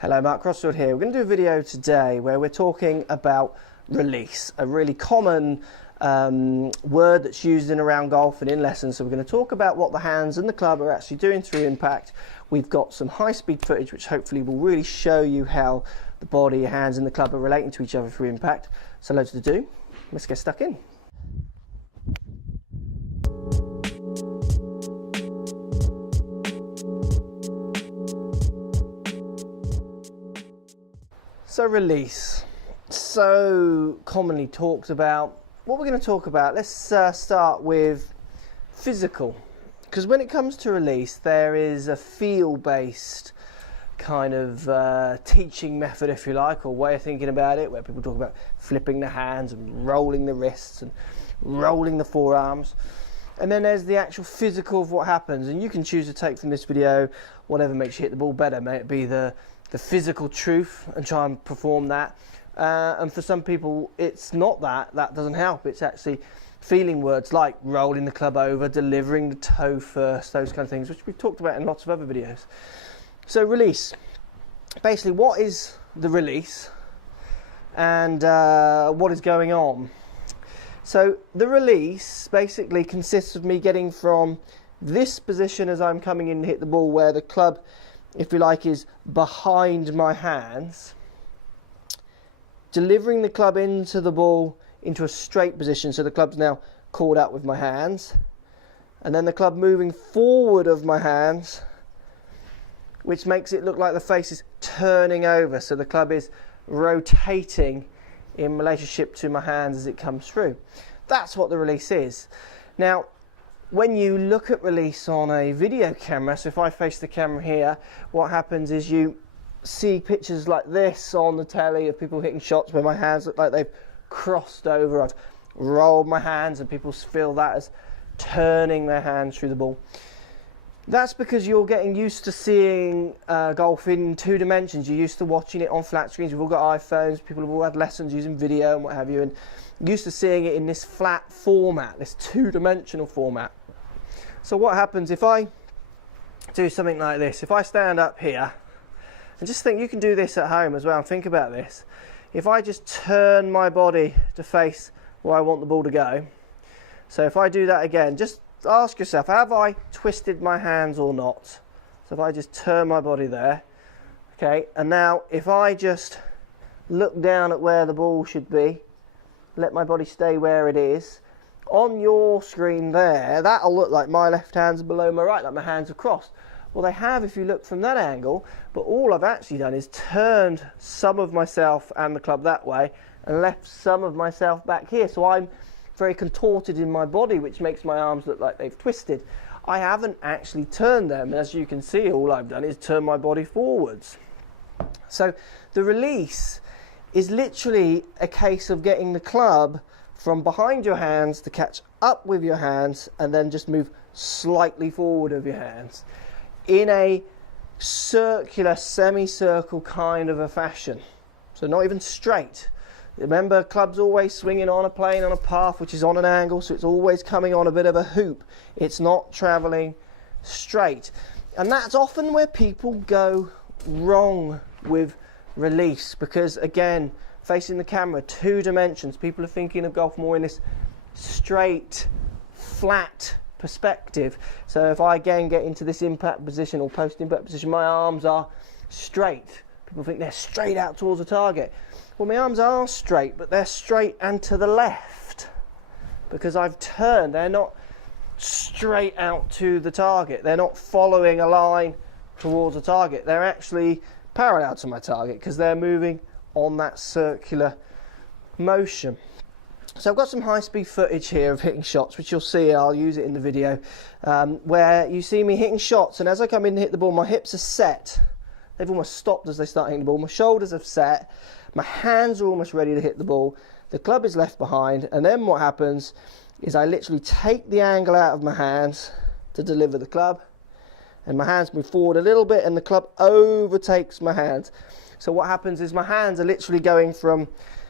Hello, Mark Crossfield here. We're going to do a video today where we're talking about release, a really common word that's used in around golf and in lessons. So we're going to talk about what the hands and the club are actually doing through impact. We've got some high-speed footage which hopefully will really show you how the body, hands and the club are relating to each other through impact. So loads to do. Let's get stuck in. So release, so commonly talked about. What we're going to talk about, let's start with physical, because when it comes to release there is a feel-based kind of teaching method, if you like, or way of thinking about it, where people talk about flipping the hands and rolling the wrists and rolling the forearms. And then there's the actual physical of what happens, and you can choose to take from this video whatever makes you hit the ball better. May it be the physical truth and try and perform that, and for some people it's not that doesn't help. It's actually feeling words like rolling the club over, delivering the toe first, those kind of things, which we've talked about in lots of other videos. So release, basically what is the release and what is going on? So the release basically consists of me getting from this position as I'm coming in to hit the ball, where the club, if you like, is behind my hands, delivering the club into the ball into a straight position, so the club's now caught up with my hands, and then the club moving forward of my hands, which makes it look like the face is turning over, so the club is rotating in relationship to my hands as it comes through. That's what the release is. Now, when you look at release on a video camera, so if I face the camera here, what happens is you see pictures like this on the telly of people hitting shots where my hands look like they've crossed over. I've rolled my hands and people feel that as turning their hands through the ball. That's because you're getting used to seeing golf in two dimensions. You're used to watching it on flat screens. We've all got iPhones, people have all had lessons using video and what have you, and used to seeing it in this flat format, this two-dimensional format. So what happens if I do something like this? If I stand up here, and just think, you can do this at home as well, and think about this. If I just turn my body to face where I want the ball to go, so if I do that again, just ask yourself, have I twisted my hands or not? So if I just turn my body there, okay, and now if I just look down at where the ball should be, let my body stay where it is, on your screen there, that'll look like my left hand's below my right, like my hands are crossed. Well, they have if you look from that angle, but all I've actually done is turned some of myself and the club that way and left some of myself back here. So I'm very contorted in my body, which makes my arms look like they've twisted. I haven't actually turned them. As you can see, all I've done is turn my body forwards. So the release is literally a case of getting the club from behind your hands to catch up with your hands and then just move slightly forward of your hands in a circular, semicircle kind of a fashion. So not even straight. Remember, club's always swinging on a plane, on a path which is on an angle, so it's always coming on a bit of a hoop. It's not travelling straight. And that's often where people go wrong with release, because again, facing the camera, two dimensions, people are thinking of golf more in this straight, flat perspective. So if I again get into this impact position or post impact position, my arms are straight. People think they're straight out towards the target. Well, my arms are straight, but they're straight and to the left because I've turned. They're not straight out to the target. They're not following a line towards the target. They're actually parallel to my target because they're moving on that circular motion. So I've got some high-speed footage here of hitting shots, which you'll see, I'll use it in the video, where you see me hitting shots, and as I come in to hit the ball, my hips are set. They've almost stopped as they start hitting the ball. My shoulders have set. My hands are almost ready to hit the ball. The club is left behind, and then what happens is I literally take the angle out of my hands to deliver the club, and my hands move forward a little bit, and the club overtakes my hands. So what happens is my hands are literally going from,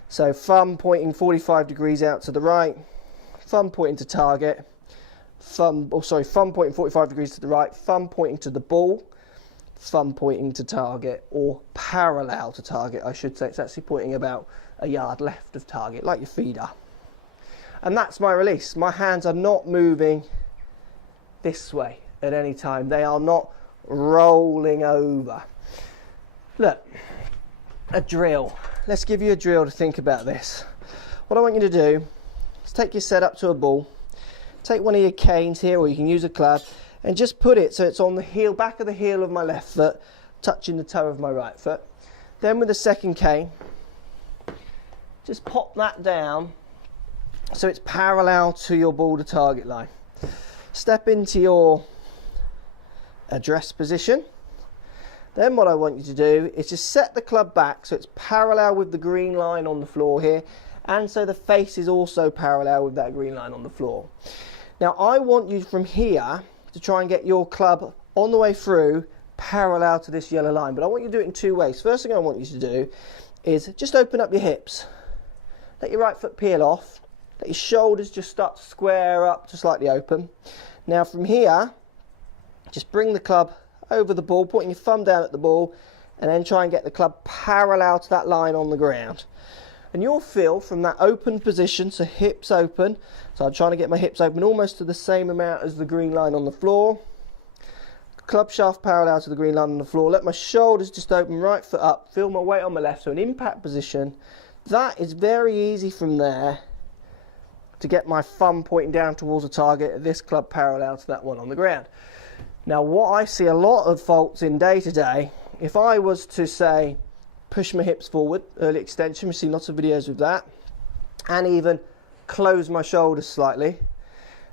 so thumb pointing 45 degrees out to the right, thumb pointing to target, thumb pointing 45 degrees to the right, thumb pointing to the ball, thumb pointing to target, or parallel to target, I should say. It's actually pointing about a yard left of target, like your feet are. And that's my release. My hands are not moving this way at any time. They are not rolling over. Look, a drill. Let's give you a drill to think about this. What I want you to do is take your set up to a ball, take one of your canes here, or you can use a club, and just put it so it's on the heel, back of the heel of my left foot, touching the toe of my right foot. Then with the second cane, just pop that down so it's parallel to your ball to target line. Step into your address position. Then what I want you to do is just set the club back so it's parallel with the green line on the floor here, and so the face is also parallel with that green line on the floor. Now I want you from here to try and get your club on the way through parallel to this yellow line, but I want you to do it in two ways. First thing I want you to do is just open up your hips. Let your right foot peel off. Let your shoulders just start to square up, just slightly open. Now from here, just bring the club over the ball, pointing your thumb down at the ball, and then try and get the club parallel to that line on the ground. And you'll feel from that open position, so hips open, so I'm trying to get my hips open almost to the same amount as the green line on the floor. Club shaft parallel to the green line on the floor. Let my shoulders just open, right foot up, feel my weight on my left, so an impact position. That is very easy from there to get my thumb pointing down towards the target, this club parallel to that one on the ground. Now what I see a lot of faults in day to day, if I was to say push my hips forward, early extension, we see lots of videos with that, and even close my shoulders slightly.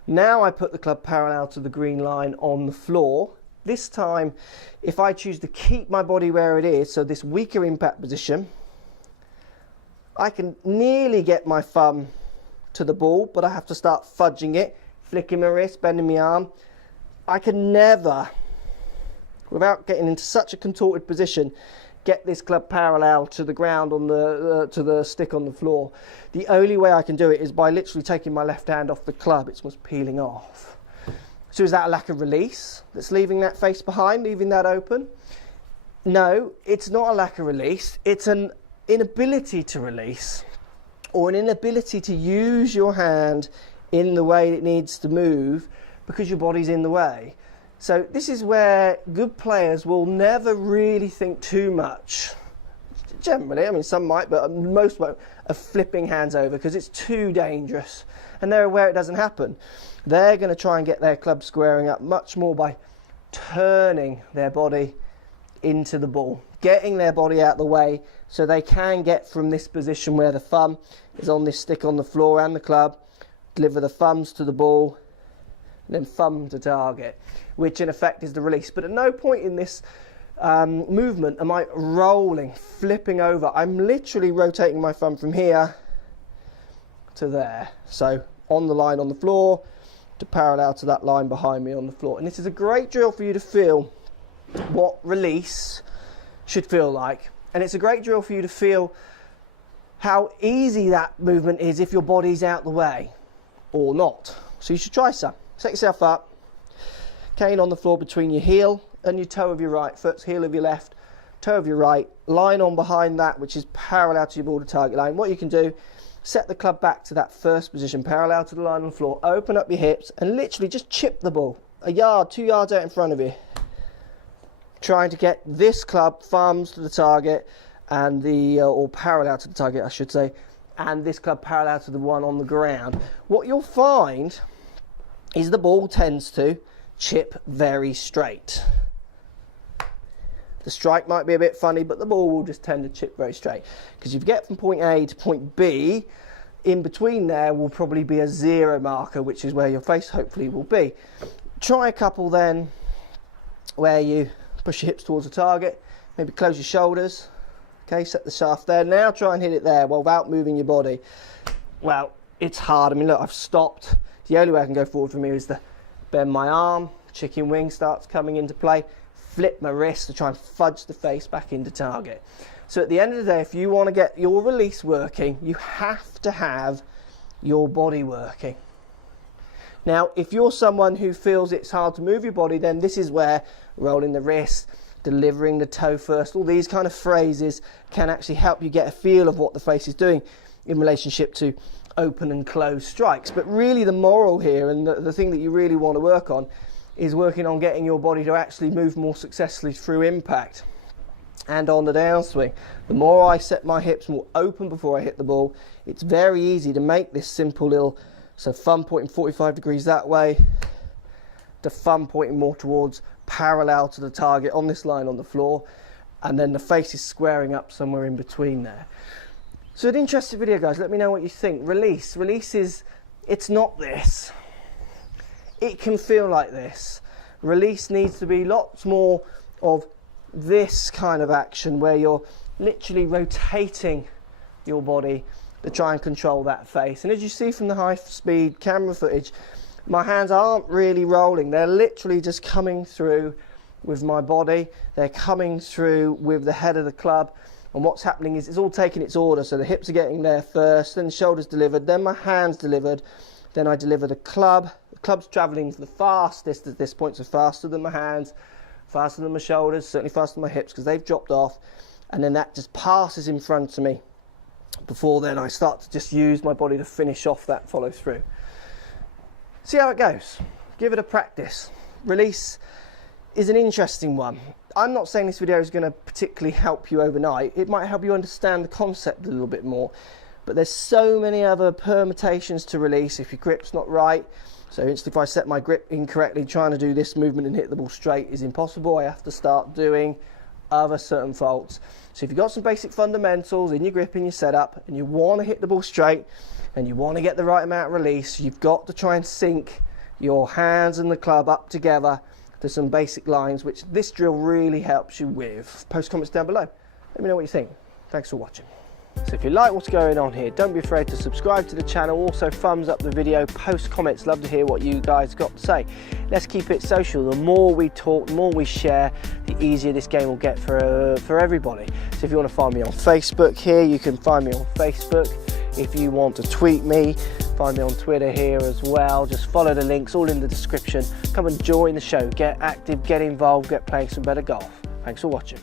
Now I put the club parallel to the green line on the floor. This time, if I choose to keep my body where it is, so this weaker impact position, I can nearly get my thumb to the ball, but I have to start fudging it, flicking my wrist, bending my arm. I can never, without getting into such a contorted position, get this club parallel to the ground on the to the stick on the floor. The only way I can do it is by literally taking my left hand off the club. It's almost peeling off. So is that a lack of release that's leaving that face behind, leaving that open? No, it's not a lack of release. It's an inability to release, or an inability to use your hand in the way it needs to move because your body's in the way. So this is where good players will never really think too much. Generally, I mean some might, but most won't, of flipping hands over because it's too dangerous. And they're aware it doesn't happen. They're going to try and get their club squaring up much more by turning their body into the ball, getting their body out of the way so they can get from this position where the thumb is on this stick on the floor and the club, deliver the thumbs to the ball, and then thumb to target, which in effect is the release. But at no point in this movement am I rolling, flipping over. I'm literally rotating my thumb from here to there. So on the line on the floor to parallel to that line behind me on the floor. And this is a great drill for you to feel what release should feel like. And it's a great drill for you to feel how easy that movement is if your body's out the way or not. So you should try some. Set yourself up, cane on the floor between your heel and your toe of your right foot, heel of your left, toe of your right, line on behind that which is parallel to your ball to target line. What you can do, set the club back to that first position, parallel to the line on the floor, open up your hips and literally just chip the ball a yard, 2 yards out in front of you. Trying to get this club thumbs to the target and the, or parallel to the target I should say, and this club parallel to the one on the ground. What you'll find is the ball tends to chip very straight. The strike might be a bit funny, but the ball will just tend to chip very straight. Because if you get from point A to point B, in between there will probably be a 0 marker, which is where your face hopefully will be. Try a couple then where you push your hips towards the target, maybe close your shoulders, okay, set the shaft there. Now try and hit it there without moving your body. Well, it's hard. I mean, look, I've stopped. The only way I can go forward from here is to bend my arm, chicken wing starts coming into play, flip my wrist to try and fudge the face back into target. So at the end of the day, if you want to get your release working, you have to have your body working. Now, if you're someone who feels it's hard to move your body, then this is where rolling the wrist, delivering the toe first. All these kind of phrases can actually help you get a feel of what the face is doing in relationship to open and closed strikes. But really the moral here, and the thing that you really want to work on, is working on getting your body to actually move more successfully through impact and on the downswing. The more I set my hips more open before I hit the ball, it's very easy to make this simple little, so thumb pointing 45 degrees that way, the thumb pointing more towards parallel to the target on this line on the floor, and then the face is squaring up somewhere in between there. So an interesting video, guys. Let me know what you think. Release is, it's not this. It can feel like this. Release needs to be lots more of this kind of action where you're literally rotating your body to try and control that face. And as you see from the high speed camera footage, my hands aren't really rolling. They're literally just coming through with my body. They're coming through with the head of the club. And what's happening is it's all taking its order. So the hips are getting there first, then the shoulders delivered, then my hands delivered, then I deliver the club. The club's traveling the fastest at this point, so faster than my hands, faster than my shoulders, certainly faster than my hips because they've dropped off. And then that just passes in front of me. Before then I start to just use my body to finish off that follow through. See how it goes. Give it a practice. Release is an interesting one. I'm not saying this video is going to particularly help you overnight. It might help you understand the concept a little bit more. But there's so many other permutations to release if your grip's not right. So if I set my grip incorrectly, trying to do this movement and hit the ball straight is impossible. I have to start doing other certain faults. So if you've got some basic fundamentals in your grip, in your setup, and you want to hit the ball straight, and you want to get the right amount of release, you've got to try and sync your hands and the club up together to some basic lines, which this drill really helps you with. Post comments down below. Let me know what you think. Thanks for watching. So if you like what's going on here, don't be afraid to subscribe to the channel. Also thumbs up the video, post comments. Love to hear what you guys got to say. Let's keep it social. The more we talk, the more we share, the easier this game will get for everybody. So if you want to find me on Facebook here, you can find me on Facebook. If you want to tweet me, find me on Twitter here as well. Just follow the links, all in the description. Come and join the show. Get active, get involved, get playing some better golf. Thanks for watching.